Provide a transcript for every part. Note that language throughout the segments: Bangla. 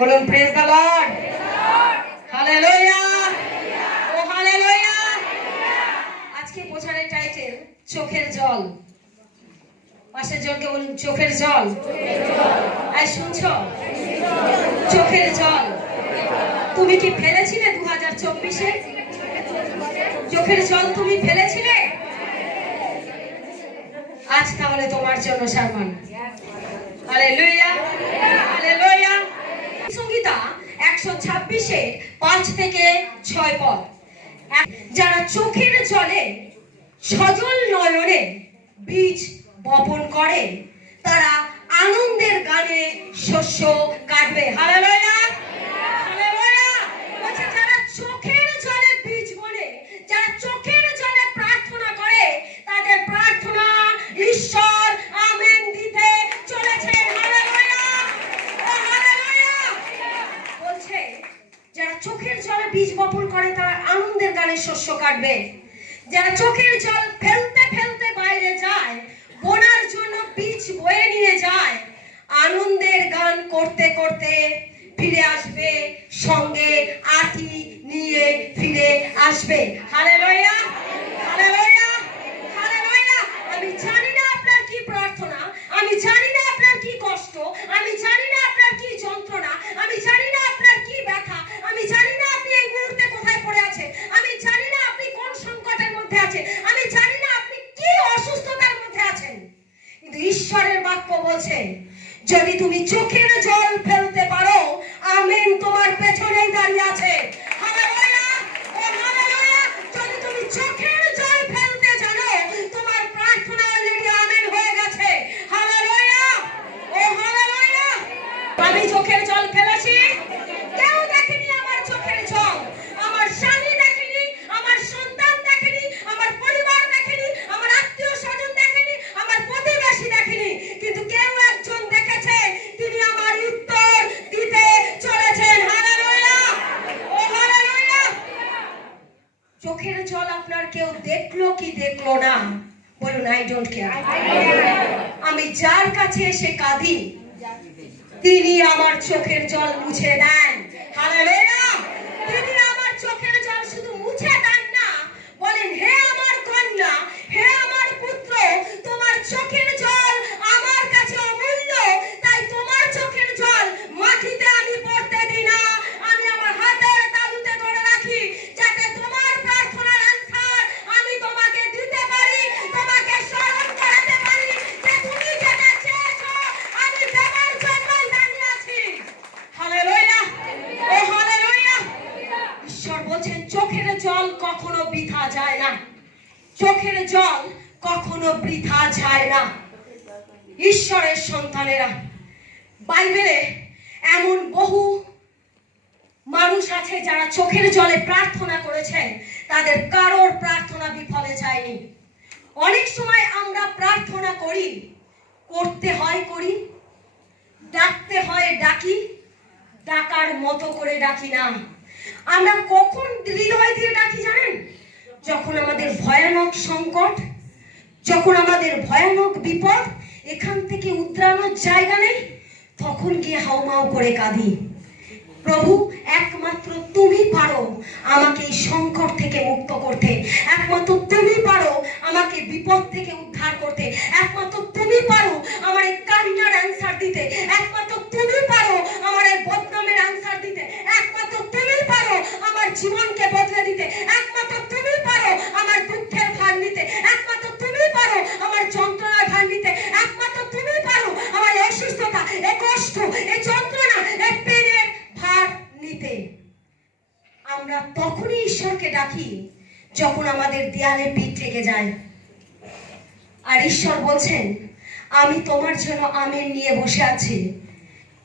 বলুন প্রেজ দ্য লর্ড হালেলুয়া ও হালেলুয়া আজকে প্রচারের টাইটেল চোখের জল। পাশের জলকে বলুন, চোখের জল। আর শুনছ? চোখের জল। তুমি কি ফেলেছিলে দু হাজার চব্বিশে? চোখের জল তুমি ফেলেছিলে? আজ তাহলে তোমার জন্য সারমান হালেলুয়া হালেলুয়া সংগীতা একশো ছাব্বিশের পাঁচ থেকে ছয় পদ। যারা চোখের জলে সজল নয়নে বীজ বপন করে, তারা আনন্দের গানে শস্য কাটবে। হালেলুয়া বলছে যারা চোখের জলে বীজ বলে যারা চোখের জলে প্রার্থনা করে তাদের প্রার্থনা ঈশ্বর আমেন দিতে চলেছে হালেলুয়া ও হালেলুয়া বলছে যারা চোখের জলে বীজ বপন করে তারা আনন্দের গানে শস্য কাটবে যারা চোখের জল ফেলতে ফেলতে বাইরে যায় বোনার জন্য বীজ বয়ে নিয়ে যায় আনন্দের গান করতে করতে ফিরে আসবে সঙ্গে আটি নিয়ে ফিরে আসবে হালেলুয়া হালেলুয়া হালেলুয়া আমি জানি না আপনার কি প্রার্থনা আমি জানি না আপনার কি কষ্ট আমি জানি না আপনার কি যন্ত্রণা আমি জানি না আপনার কি ব্যথা আমি জানি না আপনি এই মুহূর্তে কোথায় পড়ে আছেন আমি জানি না আপনি কোন সংকটের মধ্যে আছেন আমি জানি না আপনি কি অসুস্থতার মধ্যে আছেন কিন্তু ঈশ্বরের বাক্য বলছে যদি তুমি চোখের জল ফেলতে পারো আমেন তোমার পেছনেই দাঁড়িয়ে আছে হালেলুয়া ও হালেলুয়া যদি তুমি চোখের জল ফেলতে জানো তোমার প্রার্থনা অলরেডি আমেন হয়ে গেছে হালেলুয়া ও হালেলুয়া আমি চোখের জল ফেলেছি কেউ দেখেনি আমার চোখের জল আমার স্বামী দেখেনি আমার সন্তান দেখেনি আমার পরিবার দেখেনি আমার আত্মীয় স্বজন দেখেনি আমার প্রতিবেশী দেখেনি কিন্তু কেউ একজন দেখেছে তিনি আমার উত্তর দিতে চলেছেন হালেলুয়া ও হালেলুয়া চোখের জল আপনার কেউ দেখল কি দেখল না বলুন আই ডোন্ট কেয়ার আমি যার কাছে এসে কাঁদি তিনি আমার চোখের জল মুছে দেন। হালেলুয়া! চোখের জল কখনো বৃথা যায় না। ঈশ্বরের সন্তানেরা, বাইবেলে এমন বহু মানুষ আছে যারা চোখের জলে প্রার্থনা করেছে তাদের কারোর প্রার্থনা বিফলে যায়নি। অনেক সময় আমরা প্রার্থনা করি, করতে হয় করি, ডাকতে হয় ডাকি, ডাকার মতো করে ডাকি না। আমরা কখন হৃদয় দিয়ে ডাকি জানেন? যখন আমাদের ভয়ানক সংকট, যখন আমাদের ভয়ানক বিপদ, এখান থেকে উদ্রানোর জায়গা নেই, তখন গিয়ে হাউমাউ করে কাঁদি। প্রভু, একমাত্র তুমি পারো আমাকে এই সংকট থেকে মুক্ত করতে। একমাত্র তুমি পারো আমাকে বিপদ থেকে উদ্ধার করতে। একমাত্র তুমি পারো আমার এই কান্নার অ্যান্সার দিতে। একমাত্র তুমি পারো আমার এই বদনামের অ্যান্সার দিতে একমাত্র তুমি পারো আমার জীবনকে বদলে দিতে একমাত্র তুমি পারো আমার দুঃখের ভার নিতে একমাত্র তুমি পারো আমার যন্ত্রণার ভার নিতে একমাত্র তুমি পারো আমার এই অসুস্থতা এই কষ্ট এই যন্ত্রণা এই পেনের ভার নিতে আমরা তখনই ঈশ্বরকে ডাকি যখন আমাদের দেয়ালে পিঠ থেকে যায় আর ঈশ্বর বলছেন, আমি তোমার জন্য আমের নিয়ে বসে আছি।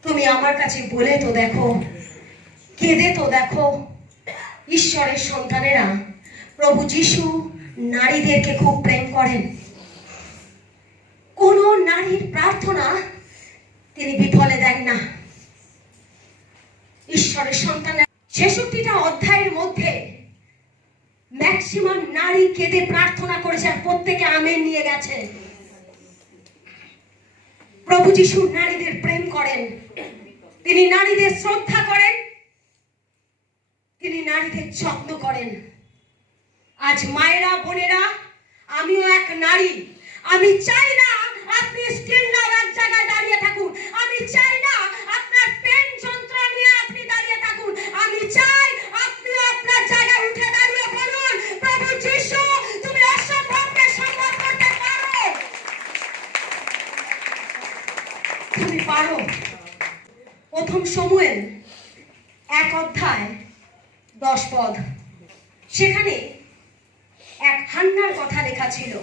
তুমি আমার কাছে বলে তো দেখো, কেঁদে তো দেখো। ঈশ্বরের সন্তানেরা প্রভু যিশু নারীদেরকে খুব প্রেম করেন। কোন নারীর প্রার্থনা তিনি বিফলে দেন না। ঈশ্বরের সন্তান ছেষট্টিটা অধ্যায়ের মধ্যে ম্যাক্সিমাম নারী কেঁদে প্রার্থনা করেছে আর প্রত্যেকে আমের নিয়ে গেছে। প্রভু যিশু নারীদের প্রেম করেন। তিনি নারীদের শ্রদ্ধা করেন। তিনি নারীদের যত্ন করেন। আজ মায়েরা, বোনেরা, আমিও এক নারী। আমি চাই না আপনি স্টিল পারো প্রথম সমুয়েল এক অধ্যায়, দশ পদ। সেখানে এক হান্নার কথা লেখা ছিল।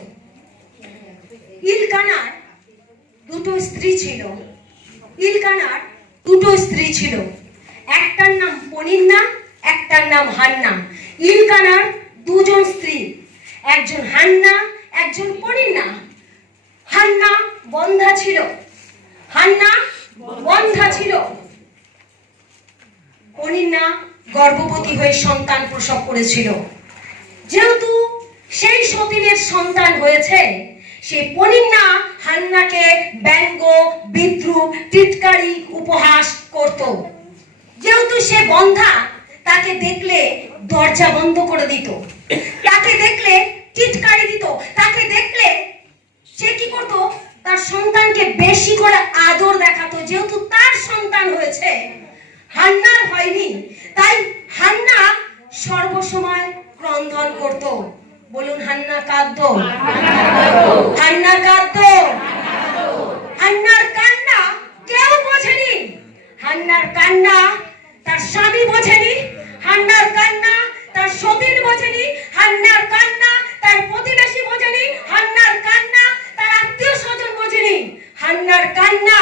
ইলকানার দুটো স্ত্রী ছিল। ইলকানার দুটো স্ত্রী ছিল। একটার নাম পনিন্না, একটার নাম হান্না। ইলকানার দুজন স্ত্রী, একজন হান্না, একজন পনিন্না। হান্না বন্ধা ছিল। হান্না বন্ধা ছিল। পনিন্না গর্ভবতী হয়ে সন্তান প্রসব করেছিল। যেহেতু সেই সতীনের সন্তান হয়েছে, সেই পনিন্না হান্নাকে ব্যঙ্গ, বিদ্রুপ, টিটকারি উপহাস করত। যেহেতু সে বন্ধা, তাকে দেখলে দরজা বন্ধ করে দিত তাকে দেখলে টিটকারি দিত তাকে দেখলে সে কি করতো তার সন্তানকে বেশি করে আদর দেখাতো যেহেতু তার সন্তান হয়েছে হান্নার হয়নি। তাই হান্না সর্বসময় ক্রন্দন করত। বলুন, হান্না কাঁদত? হান্না কাঁদত? হান্নার কান্না কেউ বোঝেনি। হান্নার কান্না তার স্বামী বোঝেনি। হান্নার কান্না তার সতীন বোঝেনি। হান্নার কান্না তার প্রতিবেশী বোঝেনি। হান্নার কান্না তার আত্মীয় স্বজন বোঝেনি। হান্নার কান্না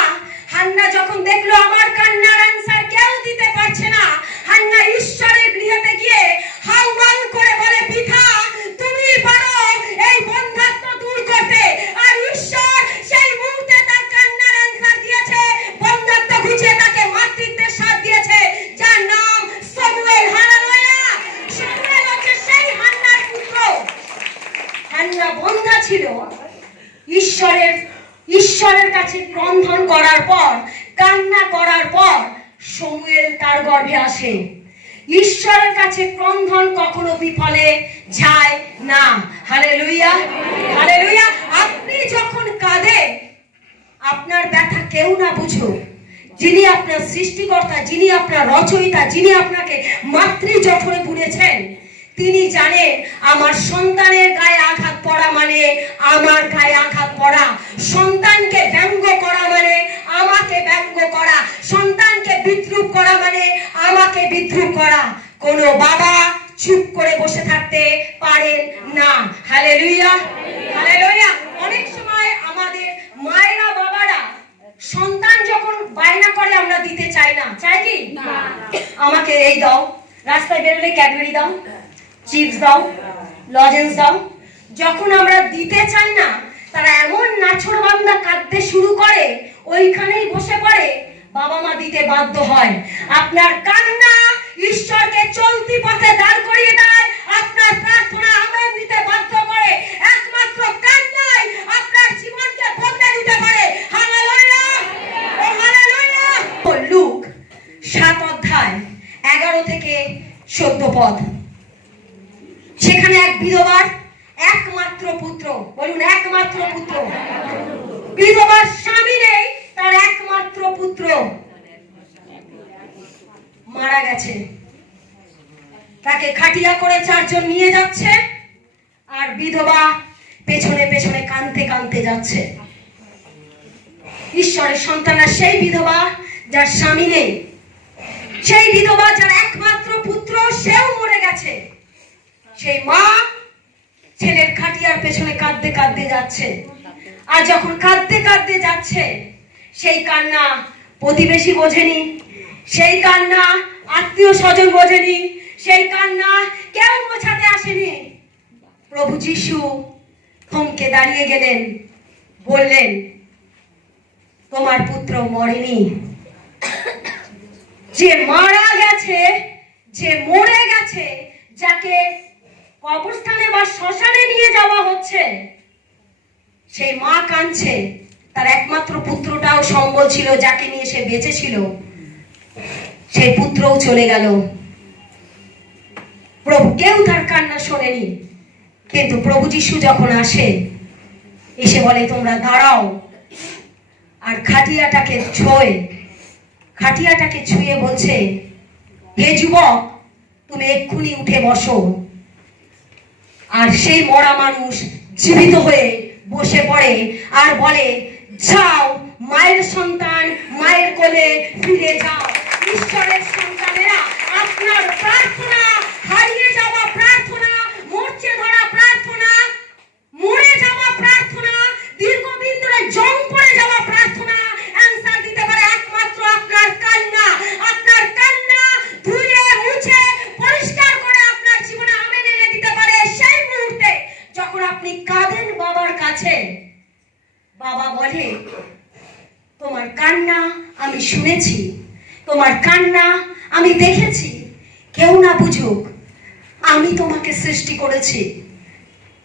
হান্না যখন দেখল আমার কান্নার আনসার কেউ দিতে পারছে না, হান্না ঈশ্বরের গৃহতে গিয়ে হাউমাউ করে বলে, পিতা, তুমি পারো এই বন্ধাত্ম দূর করতে আর ঈশ্বর সেই মুহূর্তে তার কান্নার অ্যান্সার দিয়েছে বন্ধাত্ম ঘুচিয়ে তাকে মাতৃত্বের সাথ দিয়েছে যার নাম সমুয়েল হারালয়া সমুয়েল হচ্ছে সেই হান্নার পুত্র হান্না বন্ধা ছিল ঈশ্বরের ঈশ্বরের কাছে ক্রন্ধন করার পর কান্না করার পর সমুয়েল তার গর্ভে আসে ঈশ্বরের কাছে ক্রন্ধন কখনো বিফলে যায় না হালে লুইয়া হালে লুইয়া আপনি যখন কাঁদে আপনার ব্যথা কেউ না বুঝুক যিনি আপনার সৃষ্টিকর্তা যিনি আপনার রচয়িতা যিনি আপনাকে মাতৃ জঠরে বুনেছেন তিনি জানেন আমার সন্তানের গায়ে আঘাত পড়া মানে আমার গায়ে আঘাত পড়া সন্তানকে ব্যঙ্গ করা মানে আমাকে ব্যঙ্গ করা সন্তানকে বিদ্রুপ করা মানে আমাকে বিদ্রুপ করা কোনো বাবা চুপ করে বসে থাকতে পারেন না। হালে লুইয়া হালেলুয়া। হালেলুয়া। অনেক সময় আমাদের মায়েরা বাবারা সন্তান যখন বায়না করে আমরা দিতে চাই না। চাই কি? আমাকে এই দাও। রাস্তায় বেরোলে ক্যাডবেরি দাও চিপস দাও লজেন্স দাও। যখন আমরা দিতে চাই না তারা এমন নাছর বান্দা কাঁদতে শুরু করে ওইখানেই বসে পড়ে বাবা মা দিতে বাধ্য হয়। আপনার কান্না ঈশ্বরকে চলতি পথে দাঁড় করিয়ে দেয়। আপনার প্রার্থনা আমেন দিতে বাধ্য করে। একমাত্র কান্নাই আপনার জীবনকে বদলে দিতে পারে। লুক, সাত অধ্যায়, এগারো থেকে চোদ্দ পদ। সেখানে এক বিধবার একমাত্র পুত্র। বলুন, একমাত্র পুত্র। বিধবার স্বামী নেই তার একমাত্র পুত্র। মারা গেছে। তাকে খাটিয়া করে চারজন নিয়ে যাচ্ছে আর বিধবা পেছনে পেছনে কানতে কানতে যাচ্ছে। ঈশ্বরের সন্তানা সেই বিধবা যার স্বামী নেই। সেই বিধবা যার একমাত্র পুত্র, সেও মরে গেছে। সেই মা ছেলের খাটিয়ার পেছনে কাঁদতে কাঁদতে যাচ্ছে। আর যখন কাঁদতে কাঁদতে যাচ্ছে সেই কান্না প্রতিবেশী বোঝেনি, সেই কান্না আত্মীয় স্বজন বোঝেনি, সেই কান্না কেউ বোঝাতে আসেনি। প্রভু যিশু থমকে দাঁড়িয়ে গেলেন, বললেন, তোমার পুত্র মরেনি। যে মারা গেছে, যে মরে গেছে, যাকে কবরস্থানে বা শ্মশানে নিয়ে যাওয়া হচ্ছে, সেই মা কাঁদছে। তার একমাত্র পুত্রটাও সম্বল ছিল, যাকে নিয়ে সে বেঁচে ছিল সেই পুত্রও চলে গেল। প্রভু, কেউ তার কান্না শোনেনি। কিন্তু প্রভু যিশু যখন আসে, এসে বলে, তোমরা দাঁড়াও আর খাটিয়াটাকে ছোঁয়। খাটিয়াটাকে ছুঁয়ে বলছে, হে যুবক, তুমি এক্ষুনি উঠে বসো। আর সেই মরা মানুষ জীবিত হয়ে বসে পড়ে আর বলে যাও, মায়ের সন্তান, মায়ের কোলে ফিরে যাও। ঈশ্বরের সন্তানেরা, আপনার প্রার্থনা, হারিয়ে যাওয়া প্রার্থনা, মরচে ধরা প্রার্থনা, মরে যাওয়া প্রার্থনা, দীর্ঘদিন ধরে জং পড়ে যাওয়া প্রার্থনা অ্যান্সার দিতে পারে একমাত্র আপনার কান্না। আপনার কান্না ধুয়ে, মুছে, পরিষ্কার করে আপনার জীবনে আমেন এনে দিতে পারে সেই মুহূর্তে যখন আপনি কাঁদেন বাবার কাছে। বাবা বলে, তোমার কান্না আমি শুনেছি, তোমার কান্না আমি দেখেছি। কেউ না বুঝুক, আমি তোমাকে সৃষ্টি করেছি।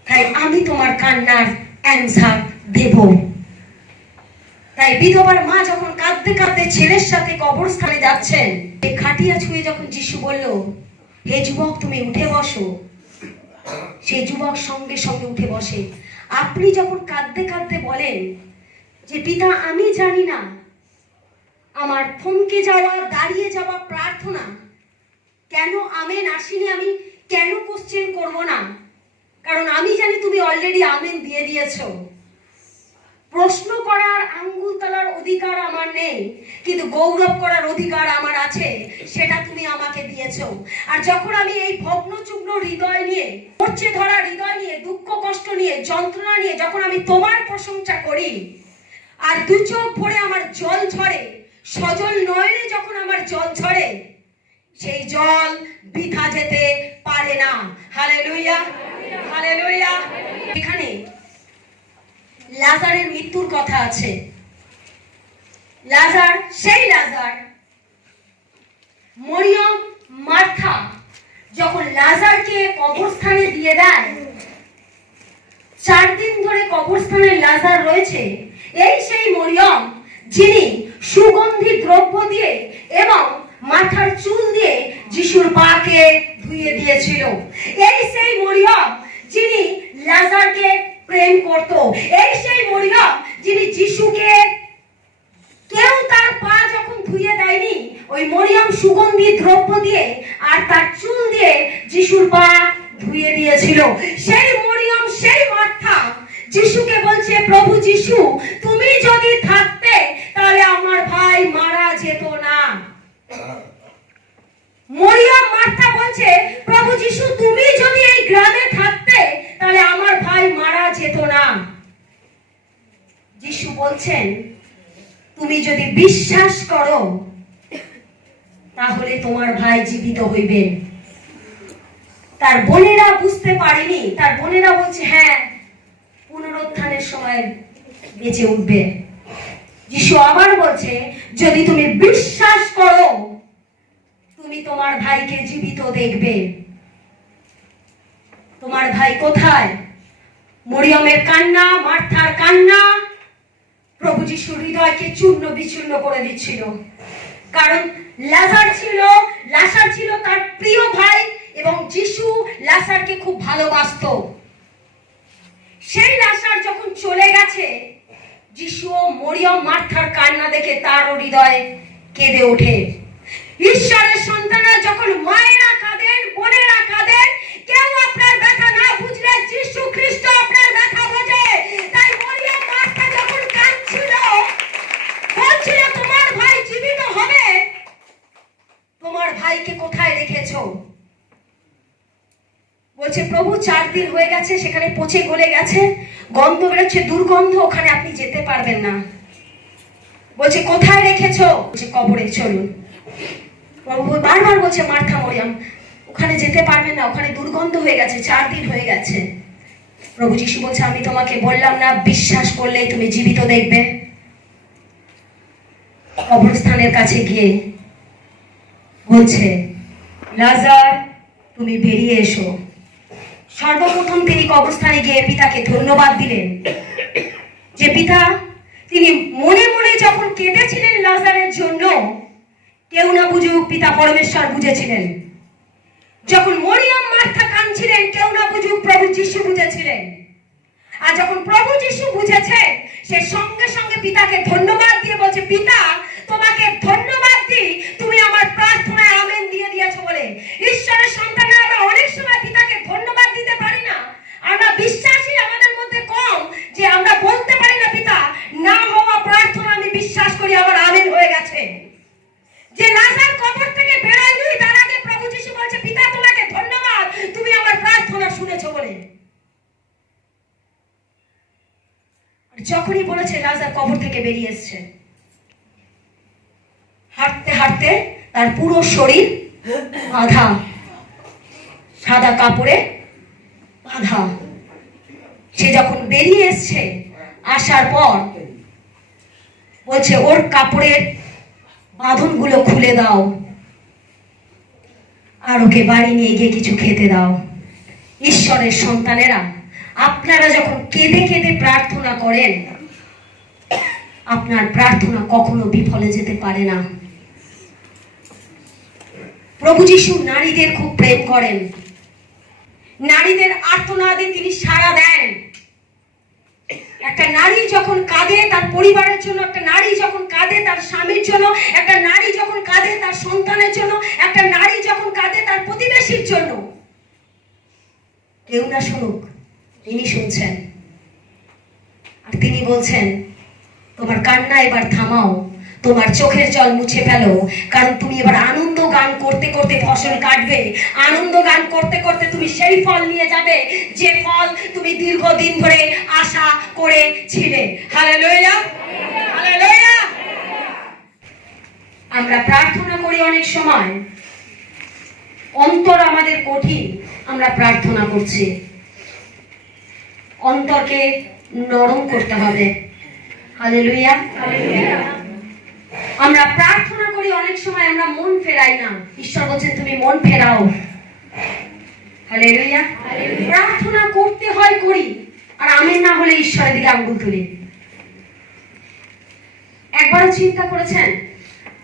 তাই আমি তোমার কান্নার অ্যান্সার দেব। তাই বিধবার মা যখন কাঁদতে কাঁদতে ছেলের সাথে কবরস্থানে যাচ্ছেন খাটিয়া ছুঁয়ে যখন যিশু বলল, হে যুবক, তুমি উঠে বসো। সেই যুবক সঙ্গে সঙ্গে উঠে বসে। আপনি যখন কাঁদতে কাঁদতে বলেন যে, পিতা, আমি জানি না। আমার থমকে যাওয়া, দাঁড়িয়ে যাওয়া প্রার্থনা। কেন আমেন আসিনি আমি? কেন কোশ্চেন করব না? কারণ আমি জানি তুমি অলরেডি আমেন দিয়ে দিয়েছ। প্রশ্ন করার আঙ্গুল তোলার অধিকার আমার নেই, কিন্তু গৌরব করার অধিকার আমার আছে, সেটা তুমি আমাকে দিয়েছ। আর যখন আমি এই ভগ্ন চূর্ণ হৃদয় নিয়ে, মরচে ধরা হৃদয় নিয়ে, দুঃখ কষ্ট নিয়ে, যন্ত্রণা নিয়ে যখন আমি তোমার প্রশংসা করি, আর দু চোখ ভরে আমার জল ঝরে, সজল নয়নে যখন আমার জল ঝরে, সেই জল বৃথা যেতে পারে না। হালে লইয়া হালে লইয়া এখানে লাজারের মৃত্যুর কথা আছে। লাজার, সেই লাজার মরিয়ম মার্থা যখন লাজারকে কবরস্থানে দিয়ে দেয় চার দিন ধরে কবরস্থানে লাজার রয়েছে, এই সেই মরিয়ম যিনি সুগন্ধি দ্রব্য দিয়ে এবং মাথার চুল দিয়ে যিশুর পাকে ধুইয়ে দিয়েছিল। এই সেই মরিয়ম যিনি লাজারকে প্রেম করত। এই সেই মরিয়ম যিনি যিশুকে কেউ তার পা যখন ধুইয়ে দেয়নি, ওই মরিয়ম সুগন্ধি দ্রব্য দিয়ে আর তার চুল দিয়ে যিশুর পা ধুইয়ে দিয়েছিল। সেই মরিয়ম, সেই মাথা যিশুকে বলছে, প্রভু যিশু, তুমি যদি থাকতে, তাহলে আমার ভাই মারা যেত না। মরিয়ম মার্থা বলছে, প্রভু যিশু, তুমি যদি এই গ্রামে থাকতে তাহলে আমার ভাই মারা যেত না। যিশু বলছেন, তুমি যদি বিশ্বাস করো, তাহলে তোমার ভাই জীবিত হইবে। তার বোনেরা বুঝতে পারেনি। তার বোনেরা বলছে হ্যাঁ পুনরুত্থানের সময় বেঁচে উঠবে। যিশু আবার বলছে, যদি তুমি বিশ্বাস করো, তুমি তোমার ভাইকে জীবিত দেখবে। তোমার ভাই কোথায়? মরিয়মের কান্না, মার্থার কান্না, প্রভু যিশু হৃদয়কে চূর্ণ বিচূর্ণ করে দিচ্ছিল। কারণ লাজার ছিল, লাসার ছিল তার প্রিয় ভাই এবং যিশু লাসারকে খুব ভালোবাসতো। সেই লাসার যখন চলে গেছে, যিশু ও মরিয়ম মার্থার কান্না দেখে তারও হৃদয় কেঁদে ওঠে। ঈশ্বরের সন্তানরা যখন মায়েরা কাঁদেন, বোনেরা কাঁদেন, কেউ আপনার সেখানে পচে গলে গেছে। গন্ধ বেরোচ্ছে, দুর্গন্ধ, ওখানে আপনি যেতে পারবেন না। বলছে, কোথায় রেখেছো? বলছে, কবরে, চলুন। প্রভু বারবার বলছে, মার্থা মরিয়াম ওখানে যেতে পারবে না, ওখানে দুর্গন্ধ হয়ে গেছে চার দিন হয়ে গেছে। প্রভু যিশু বলছে, আমি তোমাকে বললাম না, বিশ্বাস করলে তুমি জীবিত দেখবে। কবরস্থানের কাছে গিয়ে বলছে, লাজার, তুমি বেরিয়ে এসো। সর্বপ্রথম তিনি কবরস্থানে গিয়ে পিতাকে ধন্যবাদ দিলেন। যে পিতা, তিনি মনে মনে যখন কেঁদেছিলেন লাজারের জন্য, কেউ না বুঝুক পিতা পরমেশ্বর বুঝেছিলেন। যখন মরিয়ম মার্থা কাঁদছিলেন, কেউ না বুঝুক প্রভু যিশু বুঝেছিলেন। আর যখন প্রভু যিশু বুঝেছে, সে সঙ্গে সঙ্গে পিতাকে ধন্যবাদ দিয়ে বলছে, পিতা, তোমাকে ধন্যবাদ দিই, তুমি আমার প্রার্থনায় আমেন দিয়ে দিয়েছ বলে। ঈশ্বরের সন্তানরা আমরা অনেক সময় পিতাকে ধন্যবাদ দিতে পারি না। আমরা বিশ্বাসী আমাদের মধ্যে কম যে আমরা বলতে পারি না, পিতা, না হওয়া প্রার্থনা আমি বিশ্বাস করি, আমার আমেন হয়ে গেছে। যে লাজার কবর থেকে বেরোয়নি, তার বলছে, পিতা, তোমাকে ধন্যবাদ। তুমি আমার প্রার্থনা শুনেছো বলে। যখনই বলেছে লাজার কবর থেকে বেরিয়ে এসছে। হাঁটতে হাঁটতে তার পুরো শরীর বাঁধা। সাদা কাপড়ে বাঁধা। সে যখন বেরিয়ে এসছে, আসার পর বলছে, ওর কাপড়ের বাঁধনগুলো খুলে দাও। আর ওকে বাড়ি নিয়ে গিয়ে কিছু খেতে দাও। ঈশ্বরের সন্তানেরা, আপনারা যখন কেঁদে কেঁদে প্রার্থনা করেন, আপনার প্রার্থনা কখনো বিফলে যেতে পারে না। প্রভু যিশু নারীদের খুব প্রেম করেন। নারীদের আর্তনাদে তিনি সাড়া দেন। একটা নারী যখন কাঁদে, তার পরিবারের জন্য, একটা নারী যখন কাঁদে, তার স্বামীর জন্য, একটা নারী যখন কাঁদে, তার সন্তানের জন্য, একটা নারী যখন কাঁদে, তার প্রতিবেশীর জন্য। কেউ না শুনুক, তিনি শুনছেন। আর তিনি বলছেন, তোমার কান্না এবার থামাও। তোমার চোখের জল মুছে ফেলো। কারণ তুমি এবার আনন্দ গান করতে করতে ফসল কাটবে। আনন্দ গান করতে করতে তুমি সেই ফল নিয়ে যাবে, যে ফল তুমি দীর্ঘদিন ধরে আশা করেছিলে হালেলুয়া! হালেলুয়া! আমরা প্রার্থনা করি অনেক সময়। অন্তর আমাদের কঠিন, আমরা প্রার্থনা করছি। অন্তরকে নরম করতে হবে। হালেলুয়া! আমরা প্রার্থনা করি অনেক সময় আমরা মন ফেরাই না। ঈশ্বর বলছেন তুমি মন ফেরাও। হালেলুয়া প্রার্থনা করতে হয় করি। আর আমের না হলে ঈশ্বরের দিকে আঙ্গুল তুলি। একবারও চিন্তা করেছেন?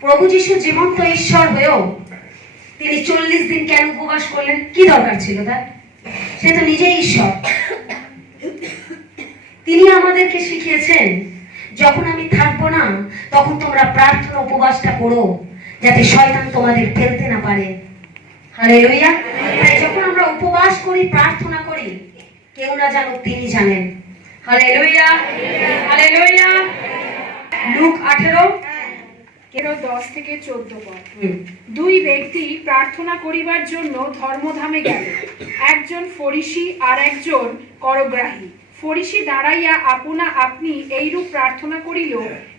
প্রভু যিশু জীবন্ত ঈশ্বর হয়েও তিনি চল্লিশ দিন কেন উপবাস করলেন? কি দরকার ছিল তার? সে তো নিজেই ঈশ্বর। তিনি আমাদেরকে শিখিয়েছেন যখন আমি থাকব না তখন তোমরা প্রার্থনা উপবাসটা করো যাতে শয়তান তোমাদের ফেলতে না পারে। আরে লইয়া তাই যখন আমরা উপবাস করি প্রার্থনা করি কেউ না জানুক তিনি জানেন। হালে লইয়া হালে লইয়া লুক আঠেরো। তেরো দশ থেকে চোদ্দ পদ? দুই ব্যক্তি প্রার্থনা করিবার জন্য ধর্মধামে গেল। একজন ফরিসি আর একজন করগ্রাহী। ফরিসি দাঁড়াইয়া আপনা আপনি এইরূপ প্রার্থনা করিল,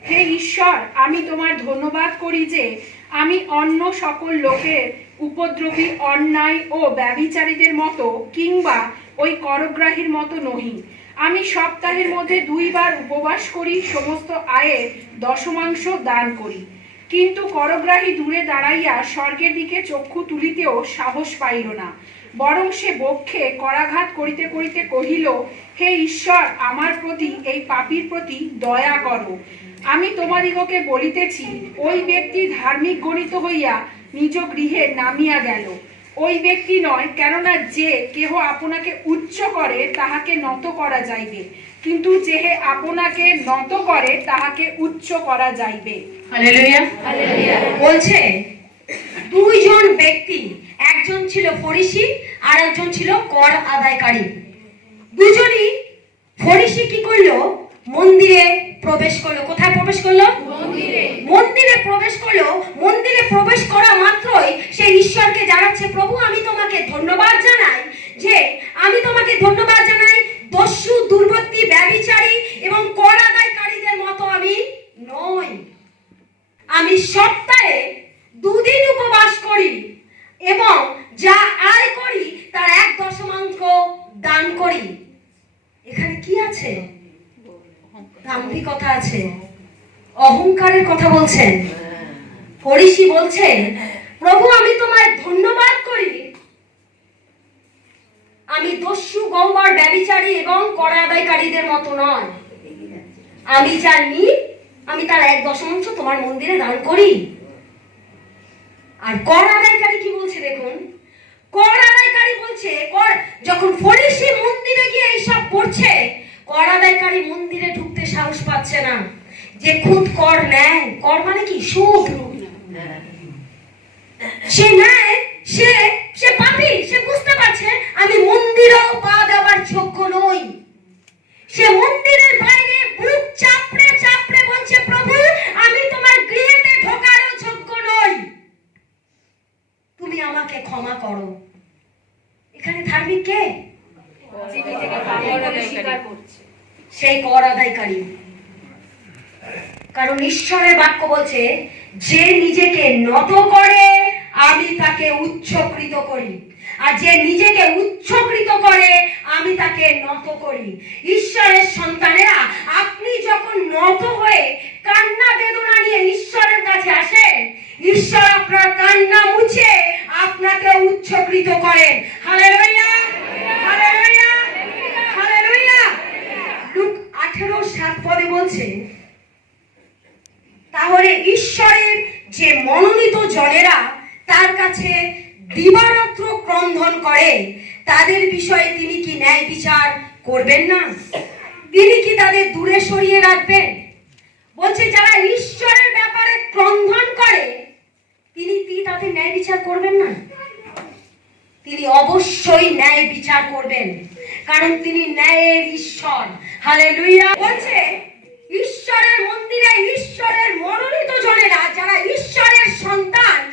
হে ঈশ্বর, আমি তোমার ধন্যবাদ করি যে আমি অন্য সকল লোকের উপদ্রবী, অন্যায় ও ব্যভিচারীদের মতো কিংবা ওই করগ্রাহীর মতো নহি। আমি সপ্তাহের মধ্যে দুইবার উপবাস করি, সমস্ত আয়ের দশমাংশ দান করি। কিন্তু করগ্রাহী দূরে দাঁড়াইয়া স্বর্গের দিকে চক্ষু তুলিতেও সাহস পাইল না। বরং সে বক্ষে করাঘাত করিতে করিতে কহিল হে ঈশ্বর আমার প্রতি এই পাপীর প্রতি দয়া করো। আমি তোমাদিগকে বলিতেছি ওই ব্যক্তি ধার্মিক গণিত হইয়া নিজ গৃহে নামিয়া গেল। ওই ব্যক্তি নয় কেননা যে কেহ আপনাকে উচ্চ করে তাহাকে নত করা যাইবে। কিন্তু যেহে আপনাকে নত করে তাহাকে উচ্চ করা যাইবে। বলছে দুইজন ব্যক্তি ছিল ফরিসি আর একজন ছিল কর আদায়কারী। দুজনই ফরিসি কি করল? মন্দিরে প্রবেশ করল। কোথায় প্রবেশ করল? মন্দিরে। প্রবেশ করল। মন্দিরে প্রবেশ করা মাত্রই সে ঈশ্বরকে জানাচ্ছে প্রভু আমি তোমাকে ধন্যবাদ জানাই যে আমি তোমাকে ধন্যবাদ জানাই। দস্যু দুর্বৃত্তি ব্যভিচারী এবং কর আদায়কারীদের মতো আমি নই। আমি সপ্তাহে দুদিন উপবাস করি। এবং যা আয় করি, তার এক দশমাংশ দান করি। এখানে কি আছে? দাম্ভিকতা আছে। অহংকারের কথা বলছেন। বলছেন, প্রভু, আমি তোমায় ধন্যবাদ করি। আমি দস্যু গৌবার ব্যবিচারী এবং করা আদায়কারীদের মতো নয়। আমি যা আমি তার এক দশমাংশ তোমার মন্দিরে দান করি। আর কর আদায়কারী কি বলছে দেখুন কর আদায়কারী বলছে, কর, যখন ফরিসি মন্দিরে গিয়ে এইসব কর আদায়কারী মন্দিরে ঢুকতে সাহস পাচ্ছে না। যে খুদ কর নেয়, কর মানে কি? সুদ। সে নেয়, সে সে পাপি, সে বুঝতে পারছে, আমি মন্দিরেও পা দেওয়ার যোগ্য নই। সে মন্দিরের বাইরে চাপড়ে চাপড়ে বলছে, প্রভু, আমি তোমার গৃহেতে ঢোকারও যোগ্য নই তুমি আমাকে ক্ষমা করো। এখানে ধার্মিক কে? সেই কর আদায়কারী। কারণ ঈশ্বরের বাক্য বলছে যে নিজেকে নত করে আমি তাকে উচ্চকৃত করি। আর যে নিজেকে উচ্চকৃত করে, আমি তাকে নত করি। ঈশ্বরের সন্তানেরা, আপনি যখন নত হয়ে কান্না বেদনা নিয়ে ঈশ্বরের কাছে আসেন, ঈশ্বর আপনার কান্না মুছে আপনাকে উচ্চকৃত করেন। হালেলুয়া! হালেলুয়া! হালেলুয়া! লুক, আঠেরো সাত পদে বলছে, তাহলে ঈশ্বরের যে মনোনীত জনেরা, তার কাছে দিবারাত্র ক্রন্ধন করে, তাদের বিষয়ে তিনি কি ন্যায় বিচার করবেন না? তিনি কি তাদের দূরে সরিয়ে রাখবেন? বলছে, যারা ঈশ্বরের ব্যাপারে ক্রন্ধন করে, তিনি কি তাদের ন্যায় বিচার করবেন না? তিনি অবশ্যই ন্যায় বিচার করবেন, কারণ তিনি ন্যায়ের ঈশ্বর। হালেলুয়া। বলছে, ঈশ্বরের মন্দিরে ঈশ্বরের মনোনীত জনেরা, যারা ঈশ্বরের সন্তান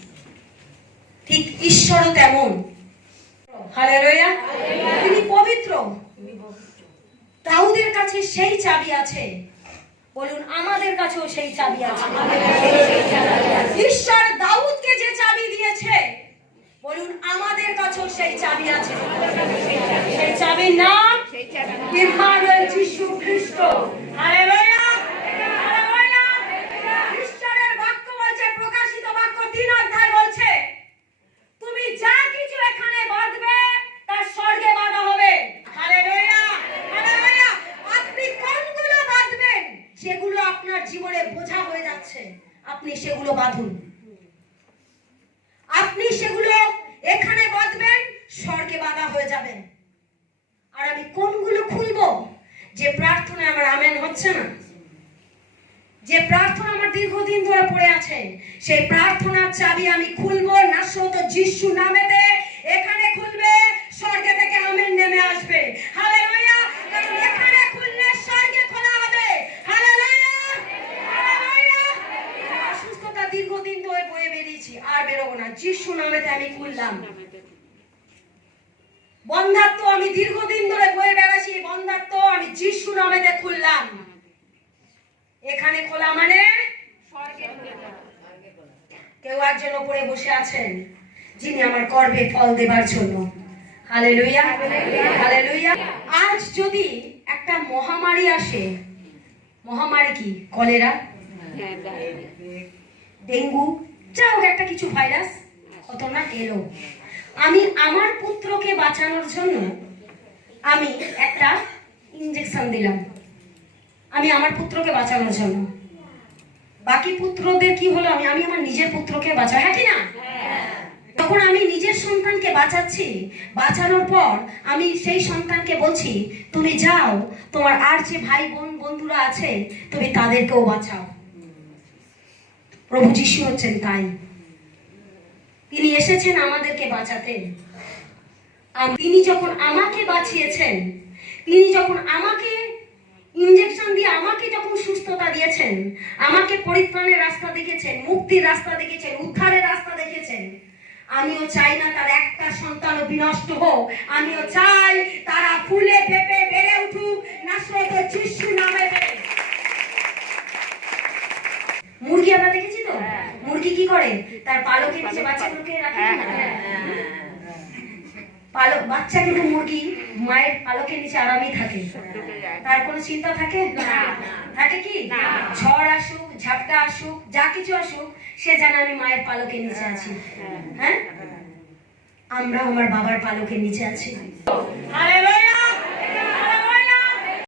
ঠিক ঈশ্বরও তেমন। তিনি পবিত্র। দাউদের কাছে সেই চাবি আছে। বলুন আমাদের কাছেও সেই চাবি আছে। ঈশ্বর দাউদকে যে চাবি দিয়েছে বলুন আমাদের কাছেও সেই চাবি আছে। সেই চাবির নাম ইম্মানুয়েল যিশু খ্রিস্ট। হালেলুয়া ঈশ্বরের বাক্য বলছে প্রকাশিত বাক্য তিন অধ্যায় বলছে তুমি যা কিছু এখানে বাঁধবে তার স্বর্গে বাঁধা হবে হালেলুয়া হালেলুয়া আপনি কোনগুলো যেগুলো আপনার জীবনে বোঝা হয়ে যাচ্ছে, আপনি সেগুলো বাঁধুন। আপনি সেগুলো এখানে বাঁধবেন, স্বর্গে বাঁধা হয়ে যাবে। আর আমি কোনগুলো খুলবো? যে প্রার্থনা আমার আমেন হচ্ছে না। যে প্রার্থনা আমার দীর্ঘদিন ধরে পড়ে আছে, সেই প্রার্থনার চাবি আমি খুলবো, নাসরত যিশু নামেতে এখানে খুলবে, স্বর্গে থেকে আমেন নেমে আসবে হালেলুয়া কারণ এখানে খুললে স্বর্গে খোলা হবে হালেলুয়া হালেলুয়া অসুস্থতা দীর্ঘদিন ধরে বয়ে বেরিয়েছি আর বেরোবো না। যিশু নামেতে আমি খুললাম। বন্ধাত্ম আমি দীর্ঘদিন ধরে বয়ে বেড়াচ্ছি বন্ধাত্ম আমি যিশু নামেতে খুললাম। এখানে খোলা মানে। কেউ একজন ওপরে বসে আছেন যিনি আমার গর্বে ফল দেবার জন্য। Hallelujah hallelujah. আজ যদি একটা মহামারী আসে মহামারী কি? কলেরা? ডেঙ্গু? যা হোক একটা কিছু ভাইরাস কত না এলো আমি আমার পুত্রকে বাঁচানোর জন্য আমি একটা ইঞ্জেকশন দিলাম। আমি আমার পুত্রকে বাঁচানোর জন্য। বাকি পুত্রদের কি হলো? আমি আমি আমার নিজের পুত্রকে বাঁচা হ্যাঁ কি না? তখন আমি নিজের সন্তানকে বাঁচাচ্ছি। বাঁচানোর পর আমি সেই সন্তানকে বলছি তুমি যাও তোমার আর যে ভাই বোন বন্ধুরা আছে তুমি তাদেরকেও বাঁচাও। প্রভু যিশু হচ্ছেন তাই। তিনি এসেছেন আমাদেরকে বাঁচাতে। তিনি যখন আমাকে বাঁচিয়েছেন, তিনি যখন আমাকে ইঞ্জেকশন দিয়ে আমাকে যখন সুস্থতা দিয়েছেন, আমাকে পরিত্রাণের রাস্তা দেখেছেন, মুক্তির রাস্তা দেখেছেন, উদ্ধারের রাস্তা দেখেছেন, আমিও চাই না তার একটা সন্তান বিনষ্ট হোক। আমিও চাই তারা ফুলে ফেপে বেড়ে উঠুক নাসরত যিশু নামে। মুরগি আমরা দেখেছি তো? মুরগি কি করে? তার পালকের নিচে বাচ্চাগুলোকে রাখে পালক বাচ্চা কিন্তু মুরগি মায়ের পালকের নিচে আরামই থাকে। তার কোনো চিন্তা থাকে? থাকে কি? ঝড় আসুক ঝাপটা আসুক যা কিছু আসুক সে জানে আমি মায়ের পালকের নিচে আছি। হ্যাঁ আমরা আমার বাবার পালকের নিচে আছি।